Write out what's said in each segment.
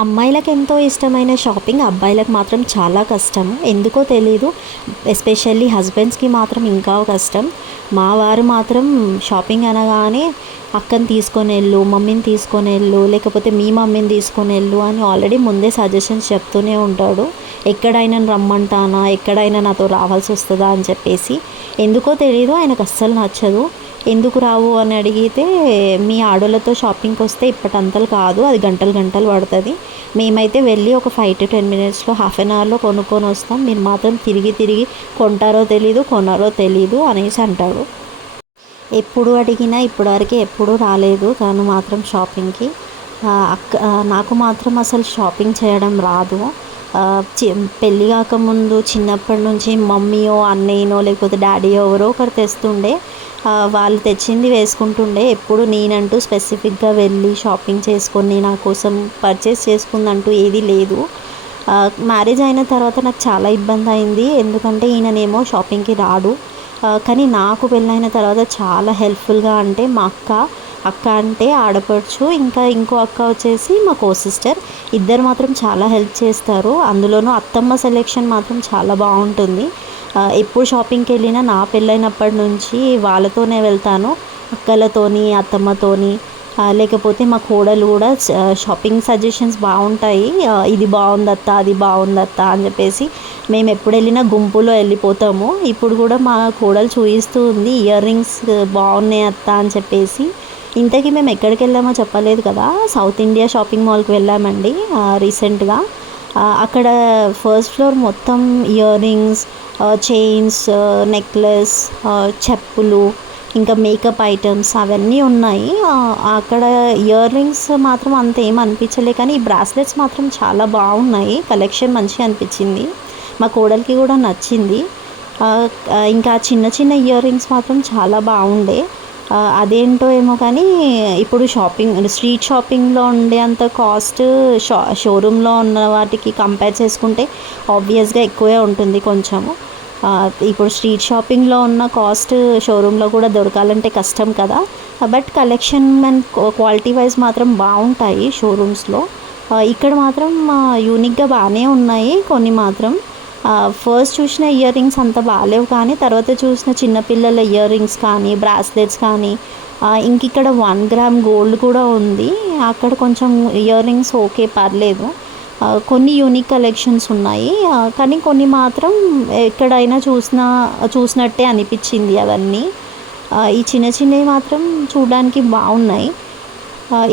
అమ్మాయిలకు ఎంతో ఇష్టమైన షాపింగ్ అబ్బాయిలకు మాత్రం చాలా కష్టం. ఎందుకో తెలీదు. ఎస్పెషల్లీ హస్బెండ్స్కి మాత్రం ఇంకా కష్టం. మా వారు మాత్రం షాపింగ్ అనగానే అక్కని తీసుకొని వెళ్ళు, మమ్మీని తీసుకొని వెళ్ళు, లేకపోతే మీ మమ్మీని తీసుకొని వెళ్ళు అని ఆల్రెడీ ముందే సజెషన్స్ చెప్తూనే ఉంటాడు. ఎక్కడైనా రమ్మంటానా, ఎక్కడైనా నాతో రావాల్సి వస్తుందా అని చెప్పేసి. ఎందుకో తెలీదు, ఆయనకు అస్సలు నచ్చదు. ఎందుకు రావు అని అడిగితే, మీ ఆడోళ్ళతో షాపింగ్కి వస్తే ఇప్పటంతలు కాదు, అది గంటలు గంటలు పడుతుంది. మేమైతే వెళ్ళి ఒక 5 to 10 minutesలో, హాఫ్ అన్ అవర్లో కొనుక్కొని వస్తాం. మీరు మాత్రం తిరిగి తిరిగి కొంటారో తెలీదు, కొన్నారో తెలీదు అనేసి అంటాడు. ఎప్పుడు అడిగినా ఇప్పటివరకు ఎప్పుడూ రాలేదు తను మాత్రం షాపింగ్కి. నాకు మాత్రం అసలు షాపింగ్ చేయడం రాదు. పెళ్ళి కాకముందు చిన్నప్పటి నుంచి మమ్మీయో అన్నయ్యనో లేకపోతే డాడీ ఎవరో ఒకరు తెస్తుండే. వాళ్ళు తెచ్చింది వేసుకుంటుండే. ఎప్పుడు నేనంటూ స్పెసిఫిక్గా వెళ్ళి షాపింగ్ చేసుకొని నా కోసం పర్చేస్ చేసుకుందంటూ ఏదీ లేదు. మ్యారేజ్ అయిన తర్వాత నాకు చాలా ఇబ్బంది అయింది. ఎందుకంటే ఈయననేమో షాపింగ్కి రాడు. కానీ నాకు పెళ్ళైన తర్వాత చాలా హెల్ప్ఫుల్గా, అంటే మా అక్క అంటే ఆడపడుచు, ఇంకా ఇంకో అక్క వచ్చేసి మా సిస్టర్, ఇద్దరు మాత్రం చాలా హెల్ప్ చేస్తారు. అందులోనూ అత్తమ్మ సెలెక్షన్ మాత్రం చాలా బాగుంటుంది. ఎప్పుడు షాపింగ్కి వెళ్ళినా నా పెళ్ళైనప్పటి నుంచి వాళ్ళతోనే వెళ్తాను, అక్కలతోని అత్తమ్మతోని. లేకపోతే మా కోడలు కూడా షాపింగ్ సజెషన్స్ బాగుంటాయి. ఇది బాగుందత్త, అది బాగుందత్త అని చెప్పేసి మేము ఎప్పుడు వెళ్ళినా గుంపులో వెళ్ళిపోతాము. ఇప్పుడు కూడా మా కోడలు చూపిస్తూ ఉంది, ఇయర్ రింగ్స్ బాగున్నాయి అత్త అని చెప్పేసి. ఇంతకీ మేము ఎక్కడికి వెళ్ళామో చెప్పలేదు కదా. సౌత్ ఇండియా షాపింగ్ మాల్కి వెళ్ళామండి రీసెంట్గా. అక్కడ ఫస్ట్ ఫ్లోర్ మొత్తం ఇయర్ రింగ్స్, చైన్స్, నెక్లెస్, చెప్పులు, ఇంకా మేకప్ ఐటమ్స్ అవన్నీ ఉన్నాయి. అక్కడ ఇయర్ రింగ్స్ మాత్రం అంత ఏం అనిపించలే, కానీ ఈ బ్రాస్లెట్స్ మాత్రం చాలా బాగున్నాయి. కలెక్షన్ మంచిగా అనిపించింది, మా కోడలికి కూడా నచ్చింది. ఇంకా చిన్న చిన్న ఇయర్ రింగ్స్ మాత్రం చాలా బాగుండే. అదేంటో ఏమో కానీ ఇప్పుడు స్ట్రీట్ షాపింగ్లో ఉండే అంత కాస్ట్ షోరూంలో ఉన్న వాటికి కంపేర్ చేసుకుంటే ఆబ్వియస్గా ఎక్కువే ఉంటుంది కొంచెము. ఇప్పుడు స్ట్రీట్ షాపింగ్లో ఉన్న కాస్ట్ షోరూంలో కూడా దొరకాలంటే కష్టం కదా. But collection and quality wise మాత్రం బాగుంటాయి షోరూమ్స్లో. ఇక్కడ మాత్రం యూనిక్గా బాగానే ఉన్నాయి కొన్ని మాత్రం. ఫస్ట్ చూసిన ఇయర్ రింగ్స్ అంత బాగాలేవు, కానీ తర్వాత చూసిన చిన్నపిల్లల ఇయర్ రింగ్స్ కానీ బ్రాస్లెట్స్ కానీ, ఇంక ఇక్కడ 1 gram గోల్డ్ కూడా ఉంది. అక్కడ కొంచెం ఇయర్ రింగ్స్ ఓకే, పర్లేదు. కొన్ని యూనిక్ కలెక్షన్స్ ఉన్నాయి, కానీ కొన్ని మాత్రం ఎక్కడైనా చూసినట్టే అనిపించింది అవన్నీ. ఈ చిన్న చిన్నవి మాత్రం చూడడానికి బాగున్నాయి.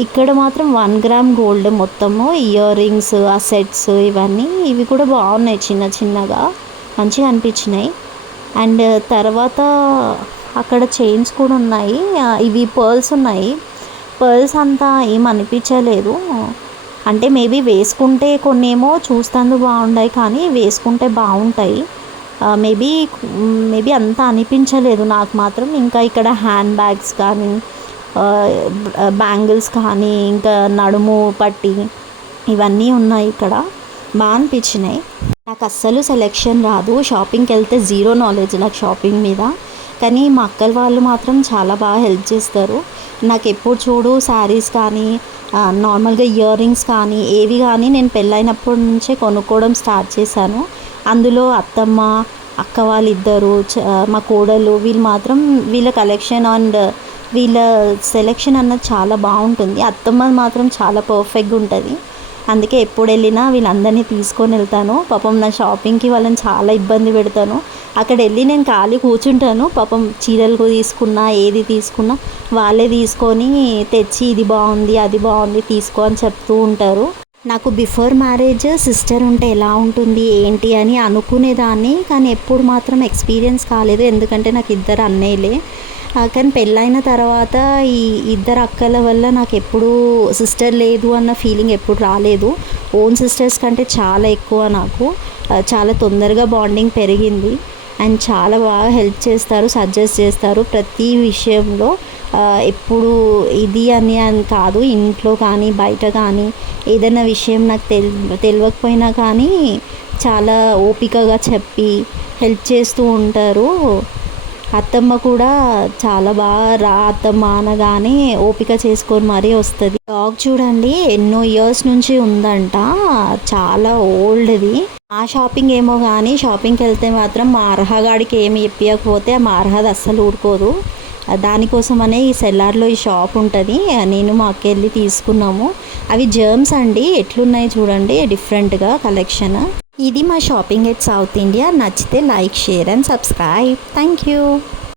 ఇక్కడ మాత్రం 1 gram గోల్డ్ మొత్తము ఇయర్ రింగ్స్, ఆ సెట్స్, ఇవి కూడా బాగున్నాయి, చిన్న చిన్నగా మంచిగా అనిపించినాయి. అండ్ తర్వాత అక్కడ చైన్స్ కూడా ఉన్నాయి. ఇవి పర్ల్స్ ఉన్నాయి. పర్ల్స్ అంతా ఏం అనిపించలేదు. అంటే మేబీ వేసుకుంటే కొన్నేమో చూస్తాను బాగుంటాయి, కానీ వేసుకుంటే బాగుంటాయి. మేబీ అంతా అనిపించలేదు నాకు మాత్రం. ఇంకా ఇక్కడ హ్యాండ్ బ్యాగ్స్ కానీ, బ్యాంగిల్స్ కానీ, ఇంకా నడుము పట్టి, ఇవన్నీ ఉన్నాయి ఇక్కడ, బాగా అనిపించినాయి. నాకు అస్సలు సెలెక్షన్ రాదు. షాపింగ్కి వెళ్తే జీరో నాలెడ్జ్ నాకు షాపింగ్ మీద. కానీ మా అక్కల వాళ్ళు మాత్రం చాలా బాగా హెల్ప్ చేస్తారు. నాకు ఎప్పుడు చూడు శారీస్ కానీ, నార్మల్గా ఇయర్ రింగ్స్ కానీ, ఏవి కానీ నేను పెళ్ళైనప్పటి నుంచే కొనుక్కోవడం స్టార్ట్ చేశాను. అందులో అత్తమ్మ, అక్క వాళ్ళిద్దరు, మా కోడలు, వీళ్ళు మాత్రం వీళ్ళ కలెక్షన్ అండ్ వీళ్ళ సెలెక్షన్ అన్నది చాలా బాగుంటుంది. అత్తమ్మ మాత్రం చాలా పర్ఫెక్ట్గా ఉంటుంది. అందుకే ఎప్పుడు వెళ్ళినా వీళ్ళందరినీ తీసుకొని వెళ్తాను. పాపం నా షాపింగ్కి వాళ్ళని చాలా ఇబ్బంది పెడతాను. అక్కడ వెళ్ళి నేను ఖాళీ కూర్చుంటాను. పాపం చీరలు తీసుకున్నా, ఏది తీసుకున్నా వాళ్ళే తీసుకొని తెచ్చి ఇది బాగుంది, అది బాగుంది, తీసుకో అని చెప్తూ ఉంటారు. నాకు బిఫోర్ మ్యారేజ్ సిస్టర్ ఉంటే ఎలా ఉంటుంది ఏంటి అని అనుకునేదాన్ని, కానీ ఎప్పుడు మాత్రం ఎక్స్పీరియన్స్ కాలేదు. ఎందుకంటే నాకు ఇద్దరు అన్నయ్యలే. కానీ పెళ్ళైన తర్వాత ఈ ఇద్దరు అక్కల వల్ల నాకు ఎప్పుడూ సిస్టర్ లేదు అన్న ఫీలింగ్ ఎప్పుడు రాలేదు. ఓన్ సిస్టర్స్ కంటే చాలా ఎక్కువ నాకు. చాలా తొందరగా బాండింగ్ పెరిగింది. అండ్ చాలా బాగా హెల్ప్ చేస్తారు, సజెస్ట్ చేస్తారు ప్రతి విషయంలో. ఎప్పుడు ఇది అని కాదు, ఇంట్లో కానీ బయట కానీ ఏదైనా విషయం నాకు తెలియకపోయినా కానీ చాలా ఓపికగా చెప్పి హెల్ప్ చేస్తూ ఉంటారు. అత్తమ్మ కూడా చాలా బాగా రా అత్తమ్మ అనగానే ఓపిక చేసుకొని మరీ వస్తుంది. డాగ్ చూడండి ఎన్నో ఇయర్స్ నుంచి ఉందంట, చాలా ఓల్డ్ది. ఆ షాపింగ్ ఏమో కానీ షాపింగ్కి వెళ్తే మాత్రం మా అర్హగాడికి ఏమి ఇప్పకపోతే మా అర్హది అస్సలు ఊరుకోదు. దానికోసమనే ఈ సెల్లార్లో ఈ షాప్ ఉంటుంది. నేను మా అక్క వెళ్ళి తీసుకున్నాము. అవి జర్మ్స్ అండి, ఎట్లున్నాయి చూడండి డిఫరెంట్గా కలెక్షన్. ఇది మా షాపింగ్ ఎట్ సౌత్ ఇండియా. నచ్చితే like, share and subscribe. Thank you.